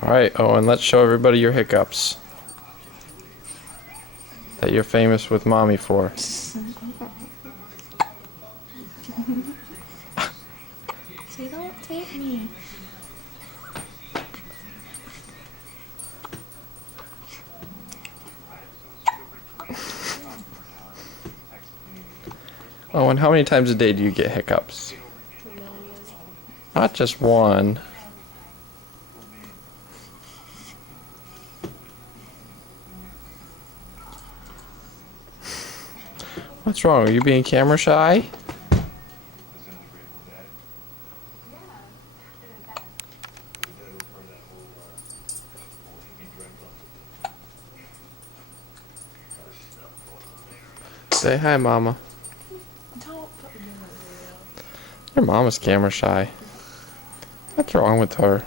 Alright, Owen, let's show everybody your hiccups that you're famous with mommy for. So don't take me. Owen, how many times a day do you get hiccups? Not just one. What's wrong? Are you being camera shy? Say hi, Mama. Don't put me in the video. Your mama's camera shy. What's wrong with her?